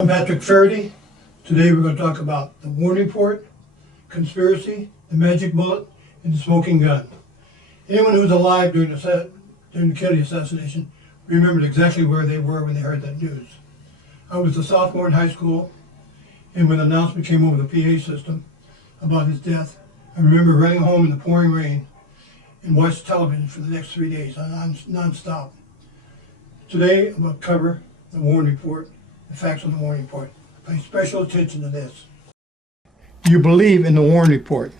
I'm Patrick Faraday. Today we're going to talk about the Warren Report, conspiracy, the magic bullet, and the smoking gun. Anyone who was alive during the Kennedy assassination remembered exactly where they were when they heard that news. I was a sophomore in high school, and when the announcement came over the PA system about his death, I remember running home in the pouring rain and watched television for the next 3 days non-stop. Today I'm going to cover the Warren Report, the facts on the Warren Report. Pay special attention to this. You believe in the Warren Report.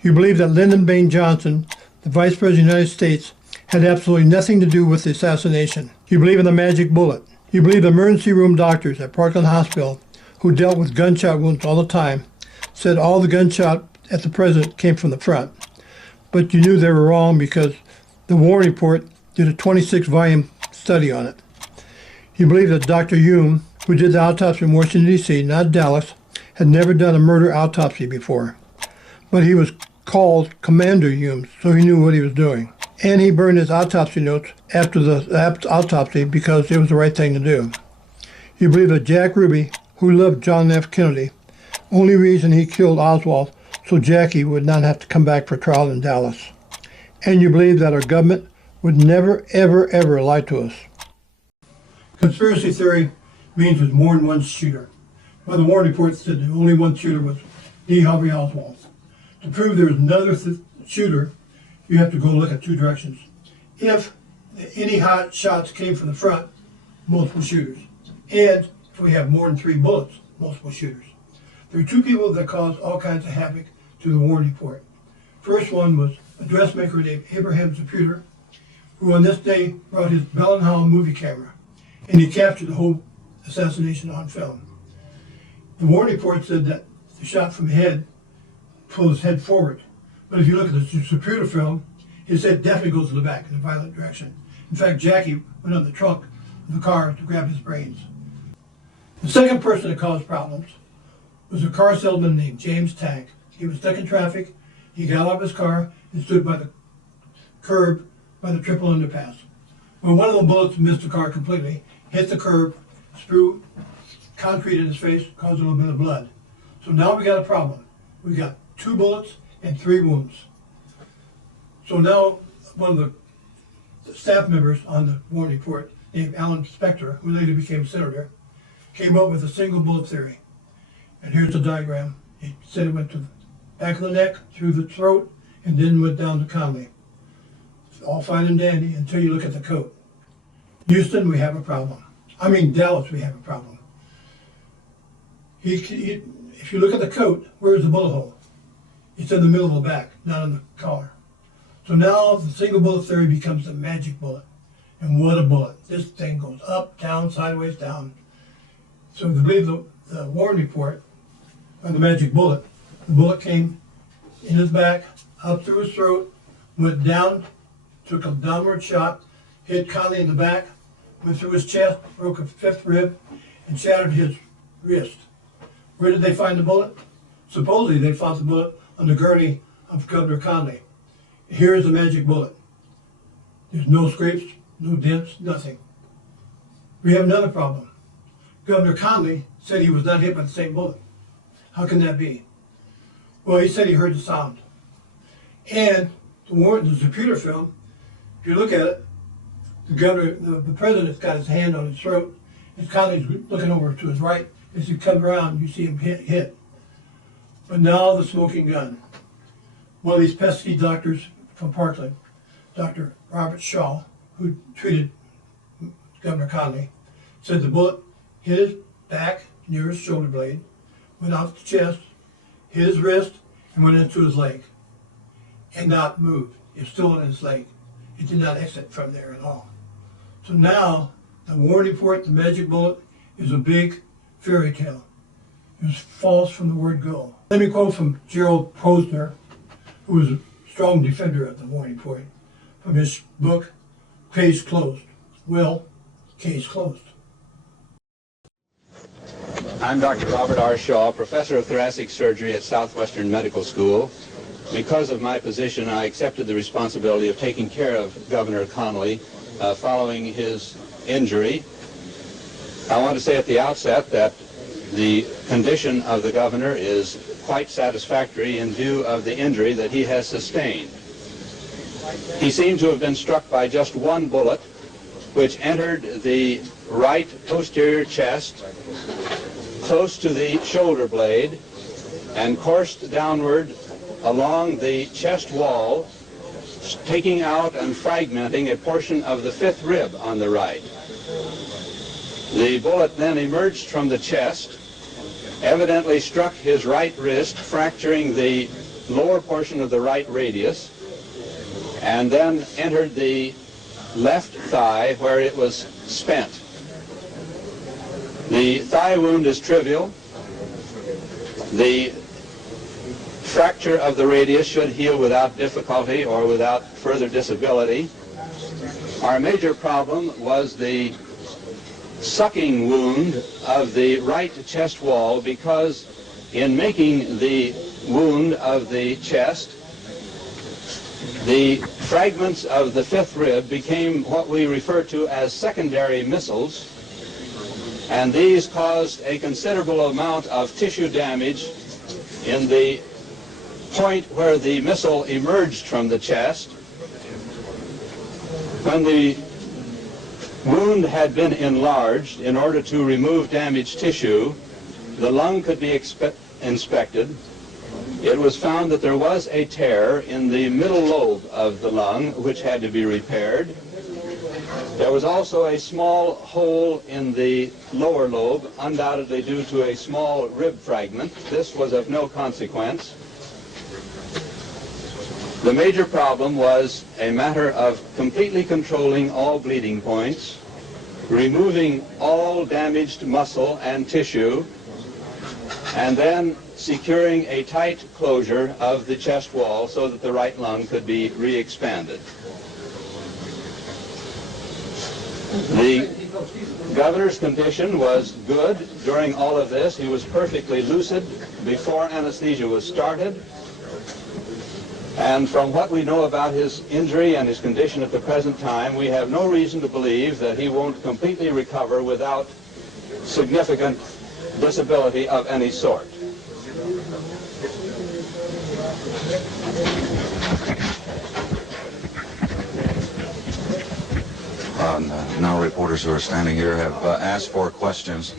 You believe that Lyndon Baines Johnson, the Vice President of the United States, had absolutely nothing to do with the assassination. You believe in the magic bullet. You believe the emergency room doctors at Parkland Hospital, who dealt with gunshot wounds all the time, said all the gunshot at the president came from the front. But you knew they were wrong because the Warren Report did a 26-volume study on it. You believe that Dr. Hume, who did the autopsy in Washington, D.C., not Dallas, had never done a murder autopsy before. But he was called Commander Hume, so he knew what he was doing. And he burned his autopsy notes after the autopsy because it was the right thing to do. You believe that Jack Ruby, who loved John F. Kennedy, only reason he killed Oswald so Jackie would not have to come back for trial in Dallas. And you believe that our government would never, ever, ever lie to us. Conspiracy theory means there's more than one shooter. Well, the Warren Report said the only one shooter was D. Harvey Oswald. To prove there was another shooter, you have to go look at two directions. If any hot shots came from the front, multiple shooters. And if we have more than 3 bullets, multiple shooters. There are 2 people that caused all kinds of havoc to the Warren Report. First one was a dressmaker named Abraham Zapruder, who on this day brought his Bell & Howell movie camera, and he captured the whole assassination on film. The Warren Report said that the shot from the head pulled his head forward. But if you look at the Zapruder film, his head definitely goes to the back in a violent direction. In fact, Jackie went on the trunk of the car to grab his brains. The second person that caused problems was a car salesman named James Tank. He was stuck in traffic. He got out of his car and stood by the curb by the triple underpass. Well, one of the bullets missed the car completely, hit the curb, threw concrete in his face, caused a little bit of blood. So now we got a problem. We got 2 bullets and 3 wounds. So now one of the staff members on the Warren Report, named Alan Spector, who later became senator, came up with a single bullet theory. And here's the diagram. He said it went to the back of the neck, through the throat, and then went down to Conley. It's all fine and dandy until you look at the coat. Houston, we have a problem. I mean, Dallas, we have a problem. If you look at the coat, where's the bullet hole? It's in the middle of the back, not in the collar. So now the single bullet theory becomes the magic bullet. And what a bullet. This thing goes up, down, sideways, down. So to believe the Warren Report on the magic bullet, the bullet came in his back, up through his throat, went down, took a downward shot, hit Conley in the back, went through his chest, broke a 5th rib, and shattered his wrist. Where did they find the bullet? Supposedly they found the bullet on the gurney of Governor Conley. Here's the magic bullet. There's no scrapes, no dents, nothing. We have another problem. Governor Conley said he was not hit by the same bullet. How can that be? Well, he said he heard the sound. And the Zapruder film, if you look at it, the president's got his hand on his throat, and Conley's looking over to his right. As you come around, you see him hit. But now the smoking gun. One of these pesky doctors from Parkland, Dr. Robert Shaw, who treated Governor Conley, said the bullet hit his back near his shoulder blade, went out the chest, hit his wrist, and went into his leg. And not moved. It's still in his leg. It did not exit from there at all. So now, the Warren Report, the magic bullet, is a big fairy tale. It was false from the word go. Let me quote from Gerald Posner, who was a strong defender of the Warren Report, from his book, Case Closed. Well, case closed. I'm Dr. Robert R. Shaw, professor of thoracic surgery at Southwestern Medical School. Because of my position, I accepted the responsibility of taking care of Governor Conley following his injury. I want to say at the outset that the condition of the governor is quite satisfactory in view of the injury that he has sustained. He seemed to have been struck by just one bullet, which entered the right posterior chest, close to the shoulder blade, and coursed downward along the chest wall, taking out and fragmenting a portion of the fifth rib on the right. The bullet then emerged from the chest, evidently struck his right wrist, fracturing the lower portion of the right radius, and then entered the left thigh where it was spent. The thigh wound is trivial. The fracture of the radius should heal without difficulty or without further disability. Our major problem was the sucking wound of the right chest wall, because in making the wound of the chest, the fragments of the fifth rib became what we refer to as secondary missiles, and these caused a considerable amount of tissue damage in the point where the missile emerged from the chest. When the wound had been enlarged in order to remove damaged tissue, the lung could be inspected. It was found that there was a tear in the middle lobe of the lung, which had to be repaired. There was also a small hole in the lower lobe, undoubtedly due to a small rib fragment. This was of no consequence. The major problem was a matter of completely controlling all bleeding points, removing all damaged muscle and tissue, and then securing a tight closure of the chest wall so that the right lung could be re-expanded. The governor's condition was good during all of this. He was perfectly lucid before anesthesia was started. And from what we know about his injury and his condition at the present time, we have no reason to believe that he won't completely recover without significant disability of any sort. Now reporters who are standing here have asked for questions.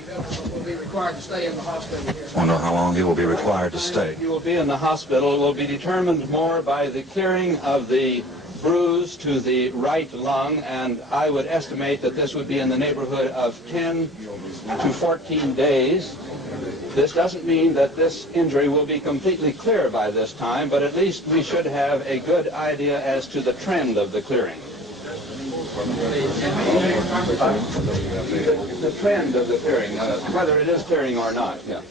Will be required to stay in the hospital here. I wonder how long he will be required to stay. He will be in the hospital. It will be determined more by the clearing of the bruise to the right lung, and I would estimate that this would be in the neighborhood of 10 to 14 days. This doesn't mean that this injury will be completely clear by this time, but at least we should have a good idea as to the trend of the clearing. The trend of the clearing, whether it is clearing or not. Yeah.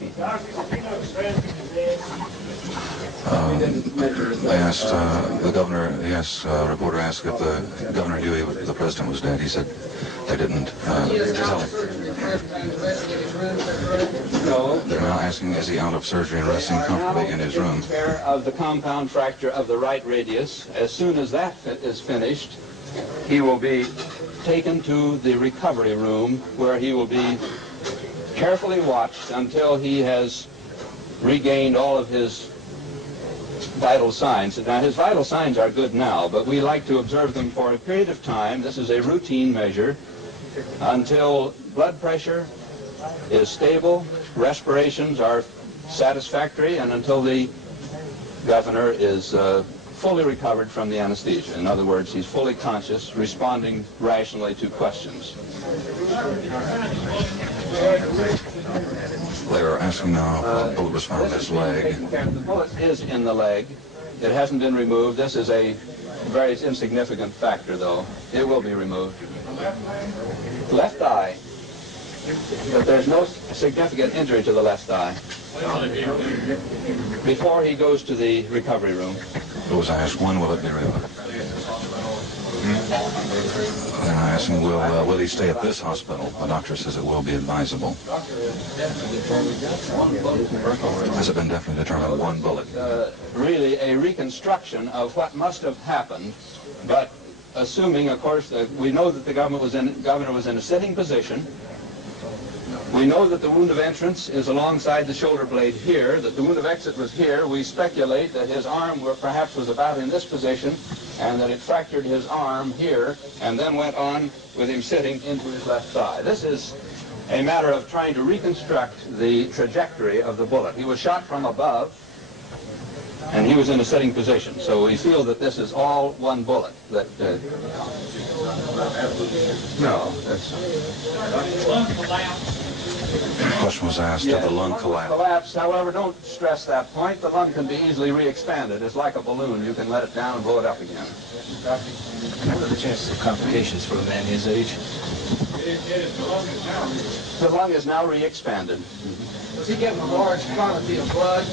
They asked the governor, a reporter asked if the governor knew the president was dead. He said they didn't tell him. No. They're now asking, is he out of surgery and resting comfortably in his room? Care of the compound fracture of the right radius. As soon as that is finished, he will be taken to the recovery room, where he will be carefully watched until he has regained all of his vital signs. Now, his vital signs are good now, but we like to observe them for a period of time. This is a routine measure until blood pressure is stable, respirations are satisfactory, and until the governor is fully recovered from the anesthesia. In other words, he's fully conscious, responding rationally to questions. They are asking now if a bullet was found in his leg. The bullet is in the leg. It hasn't been removed. This is a very insignificant factor, though. It will be removed. Left eye. But there's no significant injury to the left eye. Before he goes to the recovery room. It was asked, when will it be removed? Then I asked him, will he stay at this hospital? The doctor says it will be advisable. Has it been definitely determined one bullet? Really a reconstruction of what must have happened, but assuming, of course, that we know that the governor was in a sitting position. We know that the wound of entrance is alongside the shoulder blade here, that the wound of exit was here. We speculate that his arm perhaps was about in this position, and that it fractured his arm here, and then went on with him sitting into his left thigh. This is a matter of trying to reconstruct the trajectory of the bullet. He was shot from above, and he was in a sitting position. So we feel that this is all one bullet. That no, that's... The question was asked, did the lung collapse? However, don't stress that point. The lung can be easily re-expanded. It's like a balloon. You can let it down and blow it up again. What are the chances of complications for a man his age? The lung is now re-expanded. Was he getting a large quantity of blood?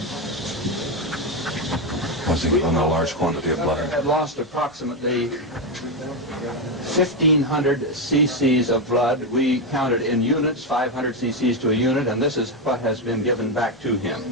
Was he given a large quantity of He blood? had lost approximately 1,500 cc's of blood. We counted in units, 500 cc's to a unit, and this is what has been given back to him.